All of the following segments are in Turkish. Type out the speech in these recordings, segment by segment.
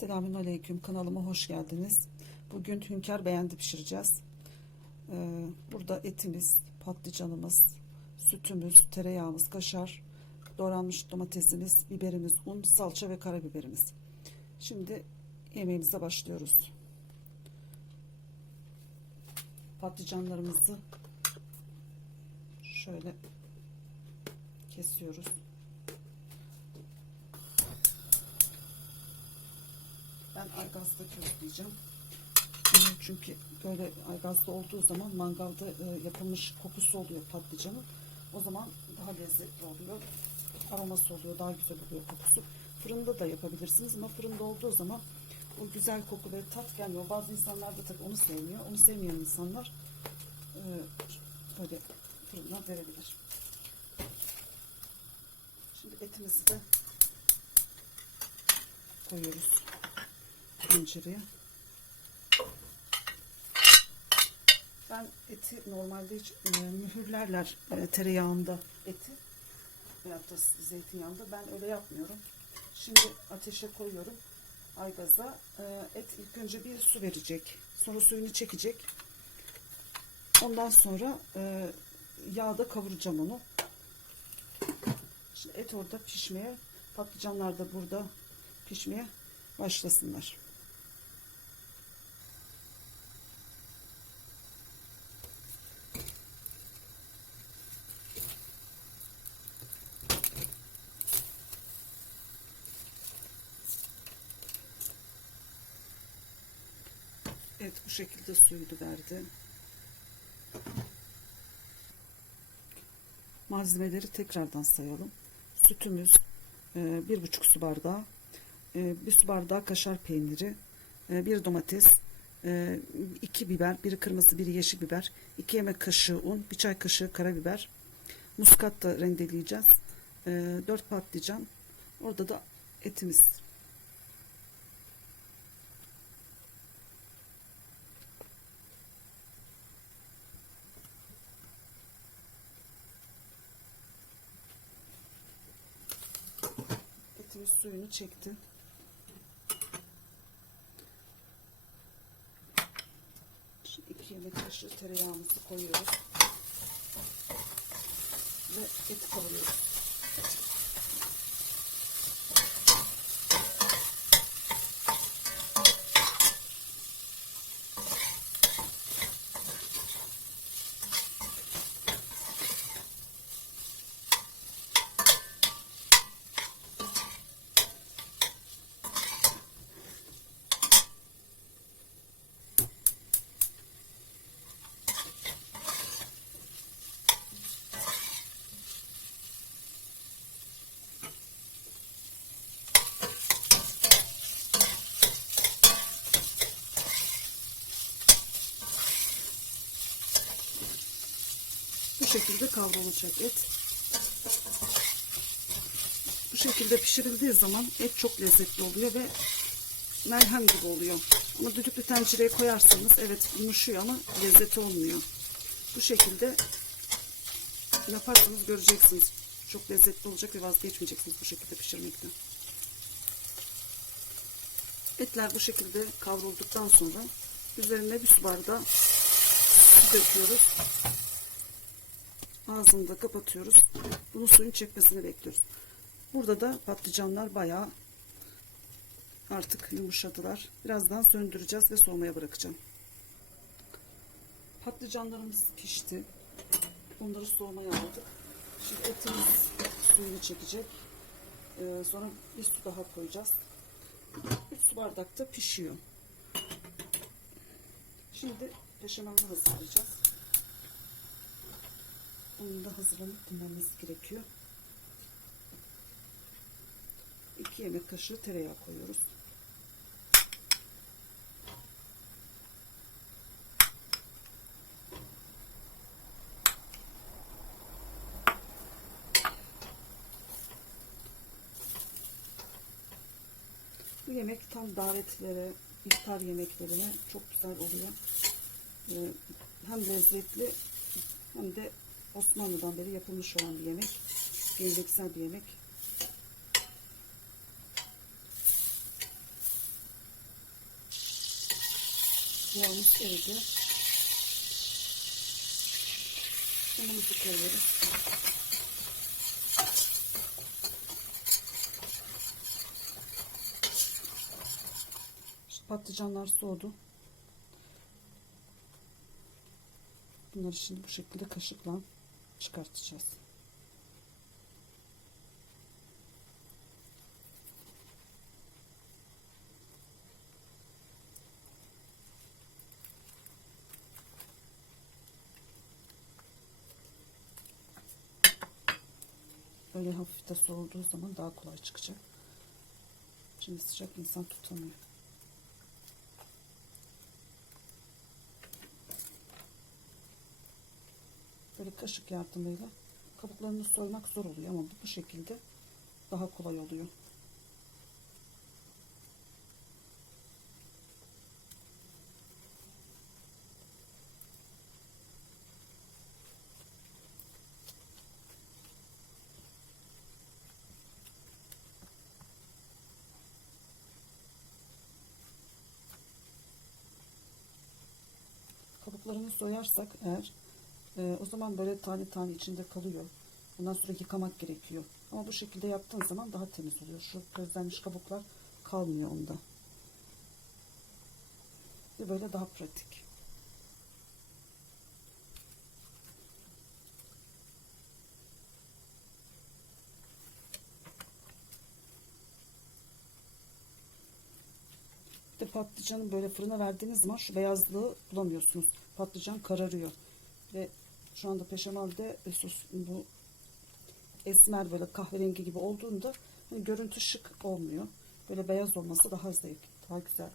Selamünaleyküm kanalıma hoş geldiniz. Bugün hünkâr beğendi pişireceğiz. Ee, burada etimiz, patlıcanımız, sütümüz, tereyağımız, kaşar, doğranmış domatesimiz, biberimiz, un, salça ve karabiberimiz. Şimdi yemeğimize başlıyoruz. Patlıcanlarımızı şöyle kesiyoruz. Ben aygazda közleyeceğim. Çünkü böyle aygazda olduğu zaman mangalda e, yapılmış kokusu oluyor patlıcanın. O zaman daha lezzetli oluyor. Aroması oluyor, daha güzel oluyor kokusu. Fırında da yapabilirsiniz ama fırında olduğu zaman o güzel koku ve tat gelmiyor. Bazı insanlar da tabii onu sevmiyor. Onu sevmeyen insanlar e, böyle fırına verebilir. Şimdi etimizi de koyuyoruz tencereye. Ben eti normalde hiç e, mühürlerler e, tereyağında eti veyahut da zeytinyağında. Ben öyle yapmıyorum. Şimdi ateşe koyuyorum aygaza. E, et ilk önce bir su verecek. Sonra suyunu çekecek. Ondan sonra e, yağda kavuracağım onu. Şimdi et orada pişmeye, patlıcanlar da burada pişmeye başlasınlar. Evet bu şekilde suyu da verdi. Malzemeleri tekrardan sayalım. Sütümüz e, bir buçuk su bardağı, e, bir su bardağı kaşar peyniri, e, bir domates, e, iki biber, biri kırmızı, biri yeşil biber, iki yemek kaşığı un, bir çay kaşığı karabiber, muskat da rendeleyeceğiz, e, dört patlıcan, orada da etimiz. Etimiz suyunu çekti. Şimdi iki yemek kaşığı tereyağımızı koyuyoruz. Ve eti kavuruyoruz. Şekilde kavrulacak et. Bu şekilde pişirildiği zaman et çok lezzetli oluyor ve merhem gibi oluyor. Ama düdüklü tencereye koyarsanız evet yumuşuyor ama lezzeti olmuyor. Bu şekilde yaparsanız göreceksiniz. Çok lezzetli olacak ve vazgeçmeyeceksiniz bu şekilde pişirmekten. Etler bu şekilde kavrulduktan sonra üzerine bir su bardağı su döküyoruz. Ağzını da kapatıyoruz. Bunun suyun çekmesini bekliyoruz. Burada da patlıcanlar bayağı artık yumuşadılar. Birazdan söndüreceğiz ve soğumaya bırakacağım. Patlıcanlarımız pişti. Onları soğumaya aldık. Şimdi etimiz suyunu çekecek. Ee, sonra bir su daha koyacağız. 3 su bardakta pişiyor. Şimdi beşamelini hazırlayacağız. Onun da hazırlanıp dinlenmesi gerekiyor. 2 yemek kaşığı tereyağı koyuyoruz. Bu yemek tam davetlere, iftar yemeklerine çok güzel oluyor. Ee, hem lezzetli hem de Osmanlı'dan beri yapılmış olan bir yemek. Geleneksel bir yemek. Soğanımız eridi. Unumuzu koyuyoruz. İşte patlıcanlar soğudu. Bunları şimdi bu şekilde kaşıkla çıkartacağız. Böyle hafif de soğuduğu zaman daha kolay çıkacak. Şimdi sıcak insan tutamıyor. Böyle kaşık yardımıyla kabuklarını soymak zor oluyor ama bu şekilde daha kolay oluyor. Kabuklarını soyarsak eğer e, o zaman böyle tane tane içinde kalıyor. Ondan sonra yıkamak gerekiyor. Ama bu şekilde yaptığın zaman daha temiz oluyor. Şu közlenmiş kabuklar kalmıyor onda. Ve böyle daha pratik. De patlıcanı böyle fırına verdiğiniz zaman şu beyazlığı bulamıyorsunuz. Patlıcan kararıyor. Ve şu anda peşemalde e, sos, bu esmer böyle kahverengi gibi olduğunda hani görüntü şık olmuyor. Böyle beyaz olması daha zevk, daha güzel.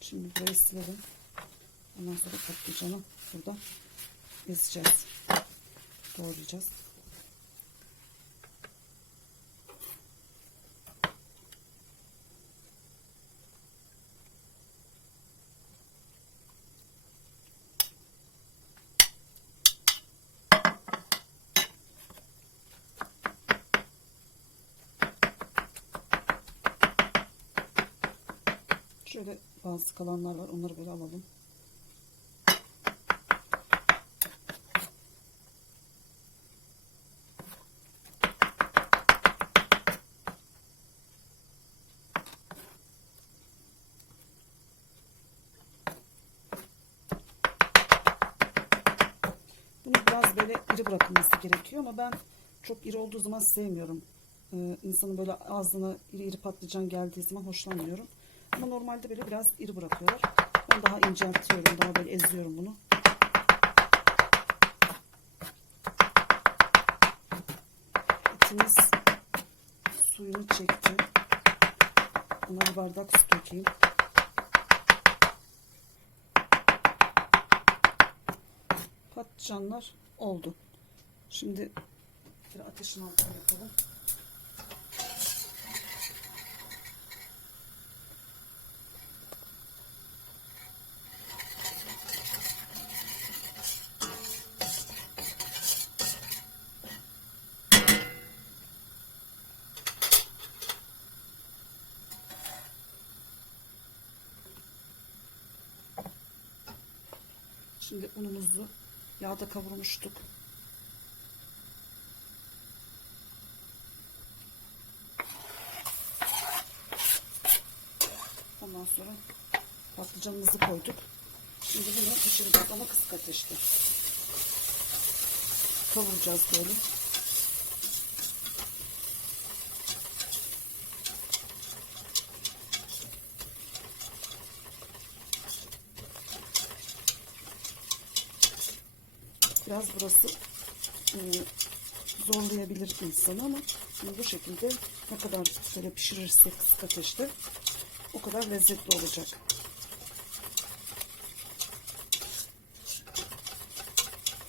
Şimdi burayı silelim. Ondan sonra patlıcanı burada ezeceğiz. Doğrayacağız. Şöyle bazı kalanlar var. Onları böyle alalım. Bunu biraz böyle iri bırakılması gerekiyor ama ben çok iri olduğu zaman sevmiyorum. Ee, insanın böyle ağzına iri iri patlıcan geldiği zaman hoşlanmıyorum. Ama normalde böyle biraz iri bırakıyorlar. Ben daha inceltiyorum. Daha böyle eziyorum bunu. Etimiz suyunu çekti. Ona bir bardak su dökeyim. Patlıcanlar oldu. Şimdi ateşin altına yapalım. Şimdi unumuzu yağda kavurmuştuk. Ondan sonra patlıcanımızı koyduk. Şimdi bunu pişireceğiz ama kısık ateşte. Kavuracağız böyle. Biraz burası e, zorlayabilir insanı ama bu şekilde ne kadar böyle pişirirsek kısık ateşte o kadar lezzetli olacak.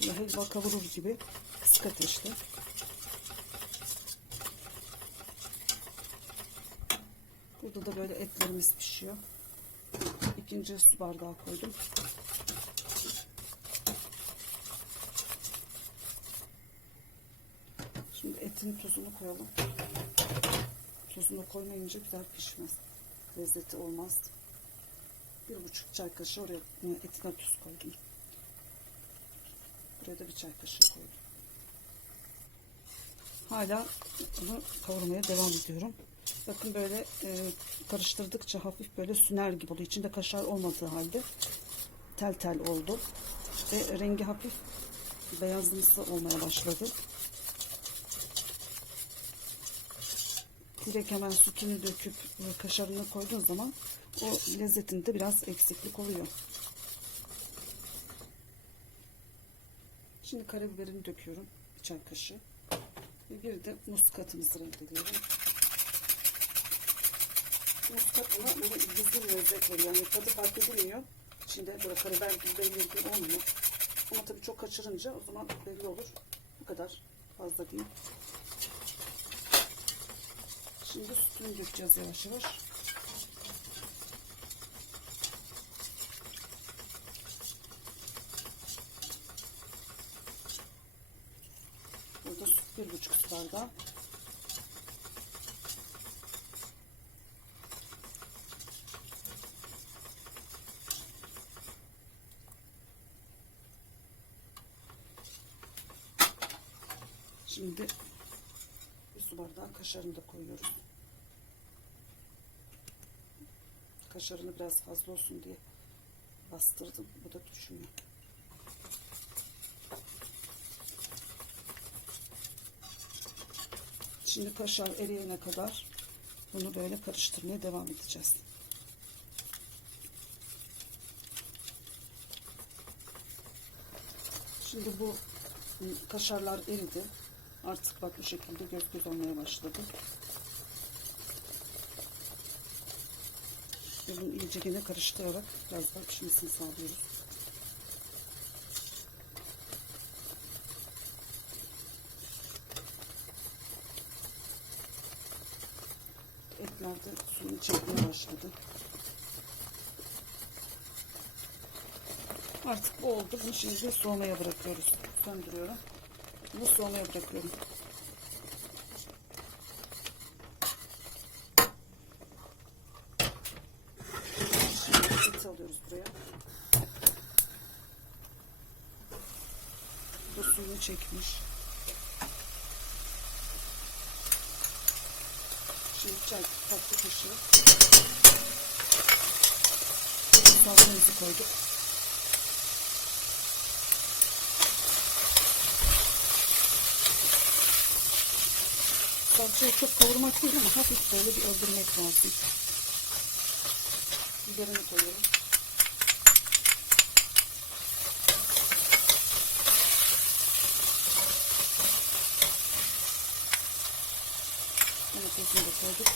Böyle helva kavurur gibi kısık ateşte. Burada da böyle etlerimiz pişiyor. İkinci su bardağı koydum. Şimdi etin tuzunu koyalım. Tuz. Tuzunu koymayınca güzel pişmez. Lezzeti olmaz. Bir buçuk çay kaşığı oraya e, etine tuz koydum. Buraya da bir çay kaşığı koydum. Hala bunu kavurmaya devam ediyorum. Bakın böyle e, karıştırdıkça hafif böyle süner gibi oluyor. İçinde kaşar olmadığı halde tel tel oldu. Ve rengi hafif beyazımsı olmaya başladı. Direkt hemen sütünü döküp e, kaşarını koyduğun zaman o lezzetinde biraz eksiklik oluyor. Şimdi karabiberini döküyorum. Bir çay kaşığı. Bir de muskatımızı rendeliyorum. Muskat ona böyle düzgün lezzet veriyor. Yani tadı fark edilmiyor. İçinde böyle karabiber biber ilgili olmuyor. Ama tabii çok kaçırınca o zaman belli olur. Bu kadar fazla değil. Şimdi sütünü dökeceğiz yavaş yavaş. Burada süt bir buçuk su bardağı. Şimdi bir su bardağı kaşarını da koyuyoruz. Kaşarını biraz fazla olsun diye bastırdım. Bu da düşmüyor. Şimdi kaşar eriyene kadar bunu böyle karıştırmaya devam edeceğiz. Şimdi bu kaşarlar eridi. Artık bak bu şekilde göz göz olmaya başladı. Bunu iyice yine karıştırarak biraz daha pişmesini sağlıyoruz. Etler de suyunu çekmeye başladı. Artık bu oldu. Bunu şimdi soğumaya bırakıyoruz. Söndürüyorum. Bunu soğumaya bırakıyorum. Şimdi eti alıyoruz buraya. Bu suyunu çekmiş. Şimdi çay tatlı kaşığı. Salçamızı koyduk. Salçayı çok kavurmak değil ama hafif böyle bir öldürmek lazım. Biberini koyuyorum. Domatesini de koyduk.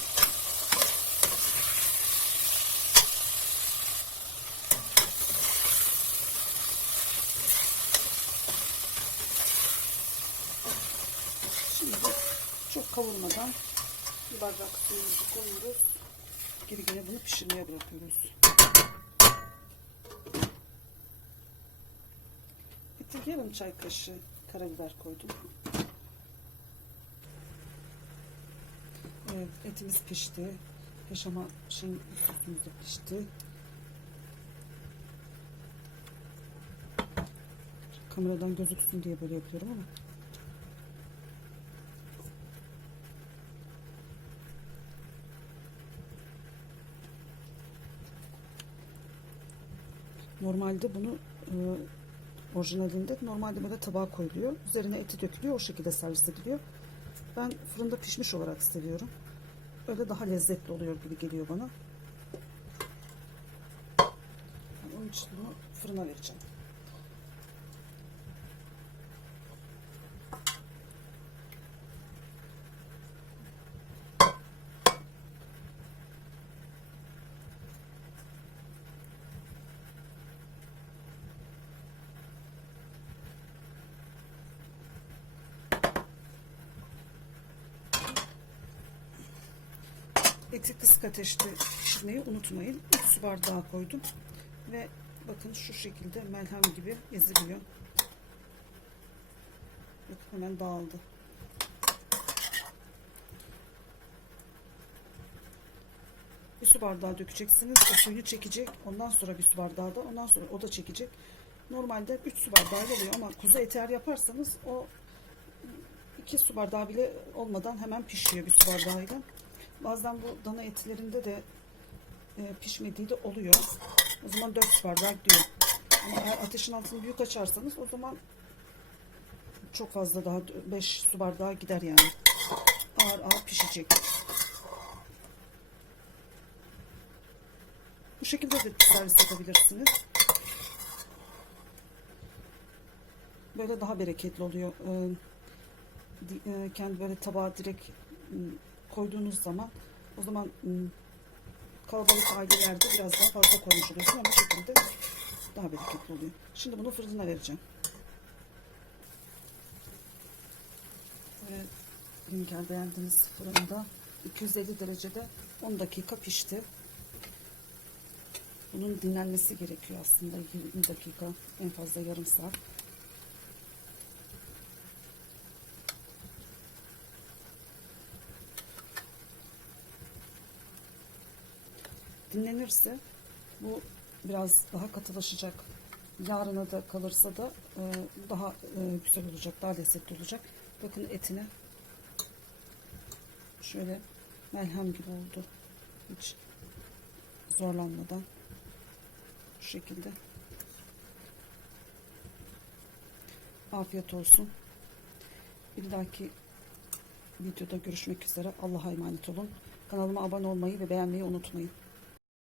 Şimdi çok kavurmadan bir bardak suyumuzu koyuyoruz. Geri gene bunu pişirmeye bırakıyoruz. Bir tek yarım çay kaşığı karabiber koydum. Evet, etimiz pişti. Yaşama şeyin sütümüz de pişti. Kameradan gözüksün diye böyle yapıyorum ama. Normalde bunu e, orijinalinde normalde böyle tabağa koyuluyor. Üzerine eti dökülüyor. O şekilde servis ediliyor. Ben fırında pişmiş olarak seviyorum. Öyle daha lezzetli oluyor gibi geliyor bana. Onun için bunu fırına vereceğim. Eti kısık ateşte pişirmeyi unutmayın. 3 su bardağı koydum. Ve bakın şu şekilde melhem gibi eziliyor. Bakın hemen dağıldı. Bir su bardağı dökeceksiniz. O suyu çekecek. Ondan sonra bir su bardağı da. Ondan sonra o da çekecek. Normalde 3 su bardağı oluyor ama kuzu eti eğer yaparsanız o 2 su bardağı bile olmadan hemen pişiyor bir su bardağıyla. Bazen bu dana etlerinde de e, pişmediği de oluyor. O zaman 4 su bardak diyor. Ama eğer ateşin altını büyük açarsanız o zaman çok fazla daha 5 su bardağı gider yani. Ağır ağır pişecek. Bu şekilde de servis yapabilirsiniz. Böyle daha bereketli oluyor. Ee, e, kendi böyle tabağa direkt m, koyduğunuz zaman o zaman m, kalabalık ailelerde biraz daha fazla koymuş oluyorsun ama bu şekilde daha bereketli oluyor. Şimdi bunu fırına vereceğim. Ve Hünkar beğendiğiniz fırında 250 derecede 10 dakika pişti. Bunun dinlenmesi gerekiyor aslında 20 dakika en fazla yarım saat. Dinlenirse bu biraz daha katılaşacak. Yarına da kalırsa da e, daha e, güzel olacak, daha lezzetli olacak. Bakın etine şöyle melhem gibi oldu. Hiç zorlanmadan şu şekilde. Afiyet olsun. Bir dahaki videoda görüşmek üzere. Allah'a emanet olun. Kanalıma abone olmayı ve beğenmeyi unutmayın.